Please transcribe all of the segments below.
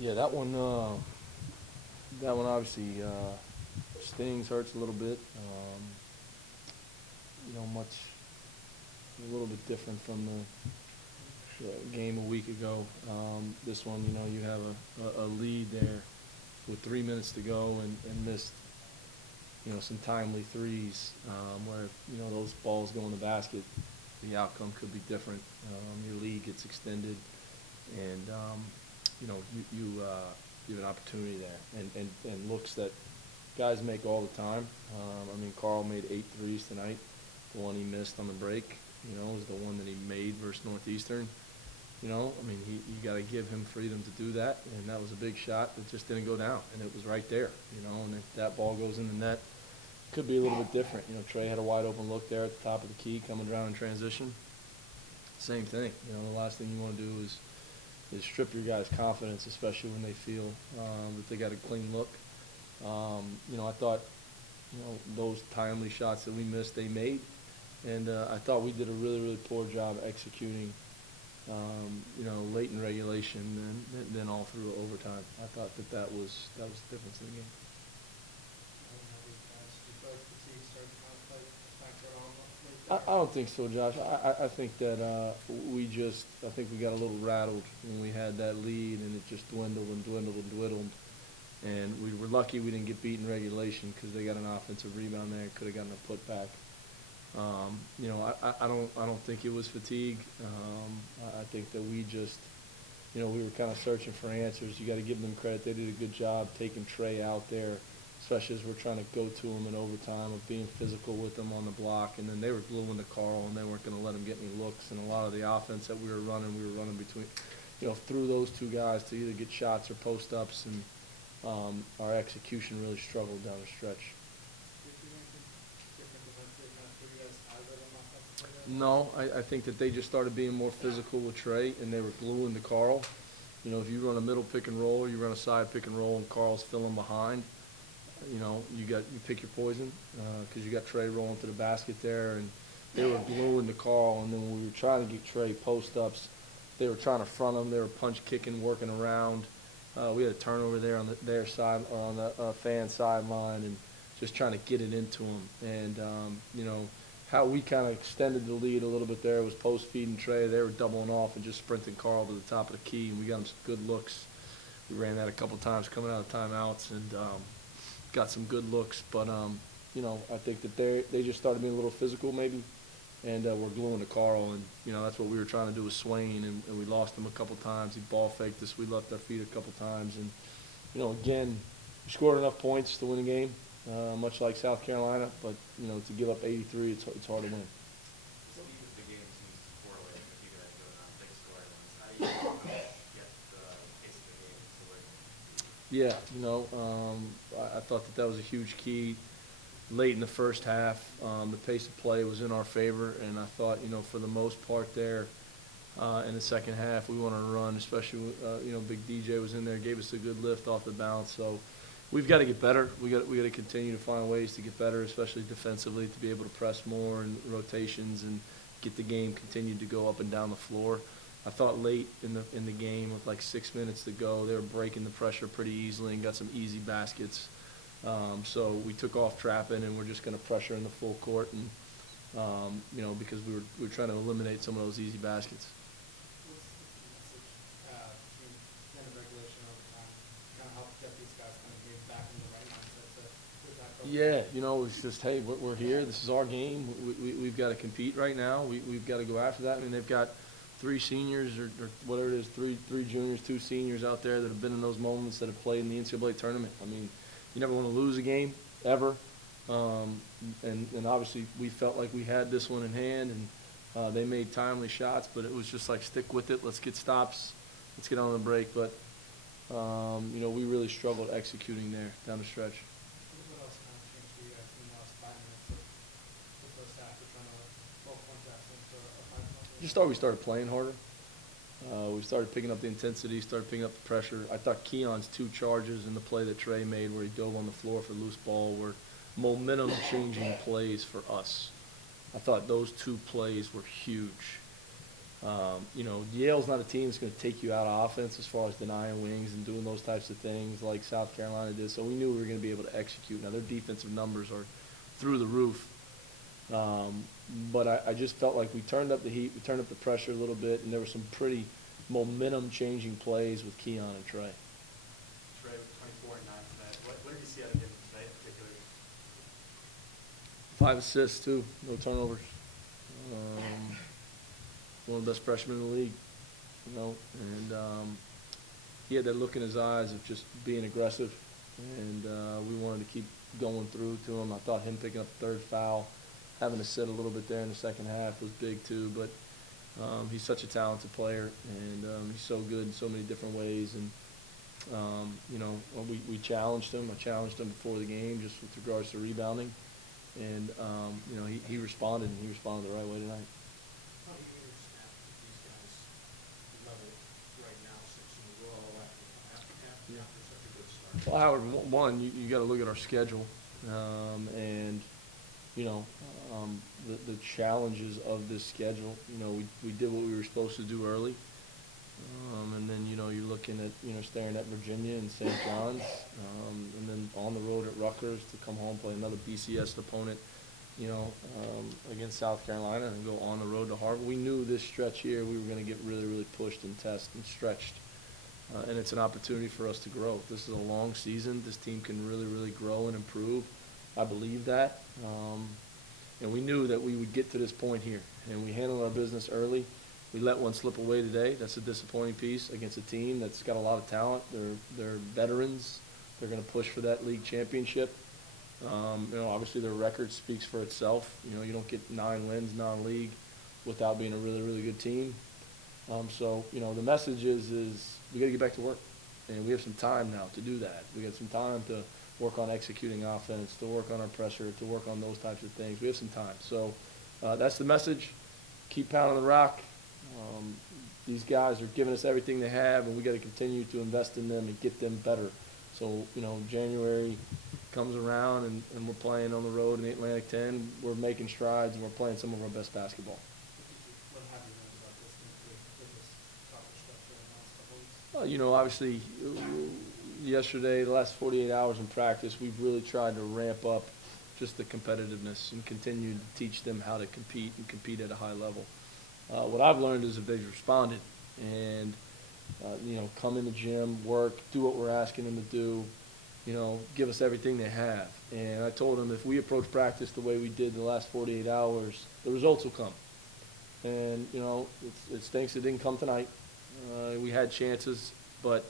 Yeah, that one obviously stings, hurts a little bit. Much a little bit different from the game a week ago. This one, you have a lead there with 3 minutes to go and missed, some timely threes where, those balls go in the basket. The outcome could be different. Your lead gets extended, and you have an opportunity there, and looks that guys make all the time. Carl made 8 threes tonight. The one he missed on the break, is the one that he made versus Northeastern. You got to give him freedom to do that, and that was a big shot that just didn't go down, and it was right there. And if that ball goes in the net, it could be a little bit different. Trey had a wide open look there at the top of the key, coming down in transition. Same thing. The last thing you want to do is strip your guys' confidence, especially when they feel that they got a clean look. I thought, those timely shots that we missed, they made. And I thought we did a really, really poor job executing, late in regulation and then all through overtime. I thought that was the difference in the game. I don't think so, Josh. I think that we got a little rattled when we had that lead, and it just dwindled and dwindled and dwindled. And we were lucky we didn't get beat in regulation because they got an offensive rebound there and could have gotten a putback. I don't think it was fatigue. I think that we just, we were kind of searching for answers. You got to give them credit. They did a good job taking Trey out there, especially as we're trying to go to him in overtime, of being physical with them on the block. And then they were gluing to Carl, and they weren't going to let him get any looks. And a lot of the offense that we were running between, through those two guys to either get shots or post-ups. And our execution really struggled down the stretch. No, I think that they just started being more physical with Trey, and they were gluing to Carl. If you run a middle pick and roll, or you run a side pick and roll, and Carl's filling behind, you pick your poison because you got Trey rolling to the basket there, and they were gluing to Carl. And then when we were trying to get Trey post-ups, they were trying to front him. They were punch kicking, working around. We had a turnover there on their side, on the fan sideline, and just trying to get it into him. And how we kind of extended the lead a little bit there was post feeding Trey. They were doubling off and just sprinting Carl to the top of the key, and we got him some good looks. We ran that a couple times coming out of timeouts, and got some good looks. But I think that they just started being a little physical maybe, and we're gluing to Carl, and that's what we were trying to do with Swain, and we lost him a couple times. He ball faked us. We left our feet a couple times, and again, we scored enough points to win the game. Much like South Carolina, but to give up 83, it's hard to win. So even if the game seems to correlate with you guys going on big storylines, how do you get the pace of the game to where Yeah, I thought that was a huge key late in the first half. The pace of play was in our favor, and I thought, for the most part there in the second half, we wanted to run, especially, Big DJ was in there, gave us a good lift off the bounce. So we've got to get better. We got to continue to find ways to get better, especially defensively, to be able to press more and rotations and get the game continued to go up and down the floor. I thought late in the game with like 6 minutes to go, they were breaking the pressure pretty easily and got some easy baskets. So we took off trapping, and we're just going to pressure in the full court, and because we were trying to eliminate some of those easy baskets. What's the message to end of regulation overtime to kind of help get these guys kind of get back in the right mindset to attack? Yeah, it's just, hey, we're here. This is our game. We've got to compete right now. We've got to go after that. I mean, they've got 3 seniors or whatever it is, three juniors, 2 seniors out there that have been in those moments, that have played in the NCAA tournament. I mean, you never want to lose a game, ever. And obviously we felt like we had this one in hand, and they made timely shots, but it was just like, stick with it. Let's get stops. Let's get on the break. But, we really struggled executing there down the stretch. What else kind of changed for you guys in the last 5 minutes of the first half? You're trying to 12-point deficit into a 5-point. Just thought we started playing harder. We started picking up the intensity, started picking up the pressure. I thought Keon's 2 charges in the play that Trey made, where he dove on the floor for loose ball, were momentum-changing plays for us. I thought those 2 plays were huge. You know, Yale's not a team that's going to take you out of offense as far as denying wings and doing those types of things like South Carolina did. So we knew we were going to be able to execute. Now, their defensive numbers are through the roof. But I just felt like we turned up the heat, we turned up the pressure a little bit, and there were some pretty momentum-changing plays with Keon and Trey. Trey, 24 and 9 tonight. What did you see out of him tonight in particular? 5 assists, too. No turnovers. One of the best freshmen in the league, you know. And he had that look in his eyes of just being aggressive. And we wanted to keep going through to him. I thought him picking up the third foul, having to sit a little bit there in the second half was big, too. But he's such a talented player, and he's so good in so many different ways. And, you know, we challenged him. I challenged him before the game just with regards to rebounding. And, you know, he responded, and he responded the right way tonight. How do you understand that these guys level right now 6 in a row after such a good start? Well, Howard, one, you got to look at our schedule, and you know, the challenges of this schedule. You know, we did what we were supposed to do early, and then you know you're looking at staring at Virginia and St. John's, and then on the road at Rutgers to come home play another BCS opponent. You know, against South Carolina and go on the road to Harvard. We knew this stretch here we were going to get really, really pushed and tested and stretched. And it's an opportunity for us to grow. This is a long season. This team can really, really grow and improve. I believe that. And we knew that we would get to this point here. And we handled our business early. We let one slip away today. That's a disappointing piece against a team that's got a lot of talent. They're veterans. They're going to push for that league championship. You know, obviously their record speaks for itself. You know, you don't get 9 wins non-league without being a really, really good team. So, you know, the message is we got to get back to work. And we have some time now to do that. We got some time to work on executing offense, to work on our pressure, to work on those types of things. We have some time. So that's the message. Keep pounding the rock. These guys are giving us everything they have, and we got to continue to invest in them and get them better. So, you know, January comes around and we're playing on the road in the Atlantic 10. We're making strides, and we're playing some of our best basketball. What have you learned about this team with this proper structure in the last couple weeks? You know, obviously, yesterday, the last 48 hours in practice, we've really tried to ramp up just the competitiveness and continue to teach them how to compete and compete at a high level. What I've learned is if they've responded and, you know, come in the gym, work, do what we're asking them to do, you know, give us everything they have. And I told them if we approach practice the way we did the last 48 hours, the results will come. And, you know, it stinks it didn't come tonight. We had chances, but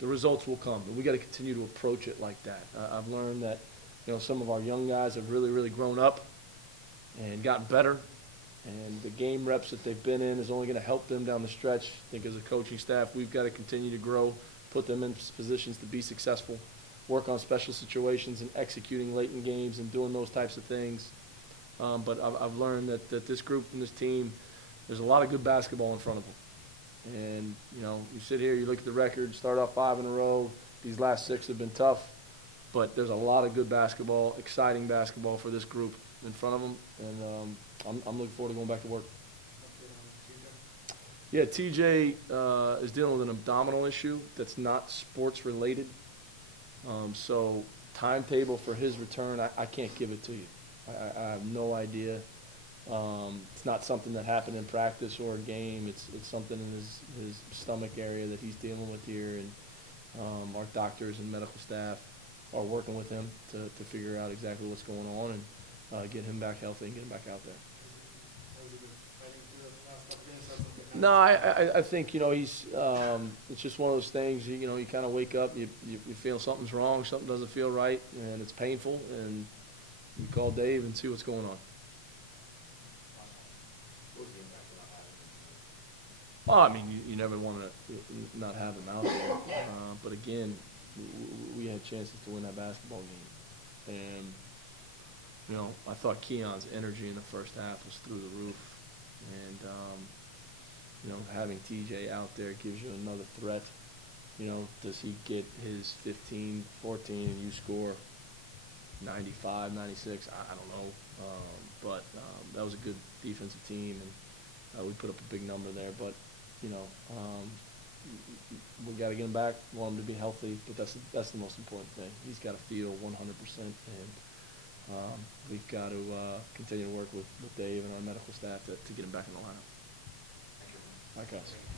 the results will come. And we got to continue to approach it like that. I've learned that, you know, some of our young guys have really, really grown up and gotten better. And the game reps that they've been in is only going to help them down the stretch. I think as a coaching staff, we've got to continue to grow, put them in positions to be successful, work on special situations and executing late in games and doing those types of things. But I've learned that this group and this team, there's a lot of good basketball in front of them. And, you know, you sit here, you look at the record, start off 5 in a row. These last 6 have been tough. But there's a lot of good basketball, exciting basketball for this group in front of them. And I'm looking forward to going back to work. Yeah, TJ is dealing with an abdominal issue that's not sports related. So timetable for his return, I can't give it to you. I have no idea. It's not something that happened in practice or a game. It's something in his stomach area that he's dealing with here, and our doctors and medical staff are working with him to figure out exactly what's going on and get him back healthy and get him back out there. No, I think, you know, he's it's just one of those things, you know, you kind of wake up, you feel something's wrong, something doesn't feel right, and it's painful, and you call Dave and see what's going on. Oh, I mean, you never want to not have him out there. But again, we had chances to win that basketball game. And, you know, I thought Keon's energy in the first half was through the roof. And, you know, having TJ out there gives you another threat. You know, does he get his 15, 14, and you score 95, 96? I don't know. But that was a good defensive team. And We put up a big number there, but, you know, we gotta get him back, want him to be healthy, but that's the most important thing. He's gotta feel 100%, and, we've got to, continue to work with Dave and our medical staff to get him back in the lineup. Thank you. All right, guys.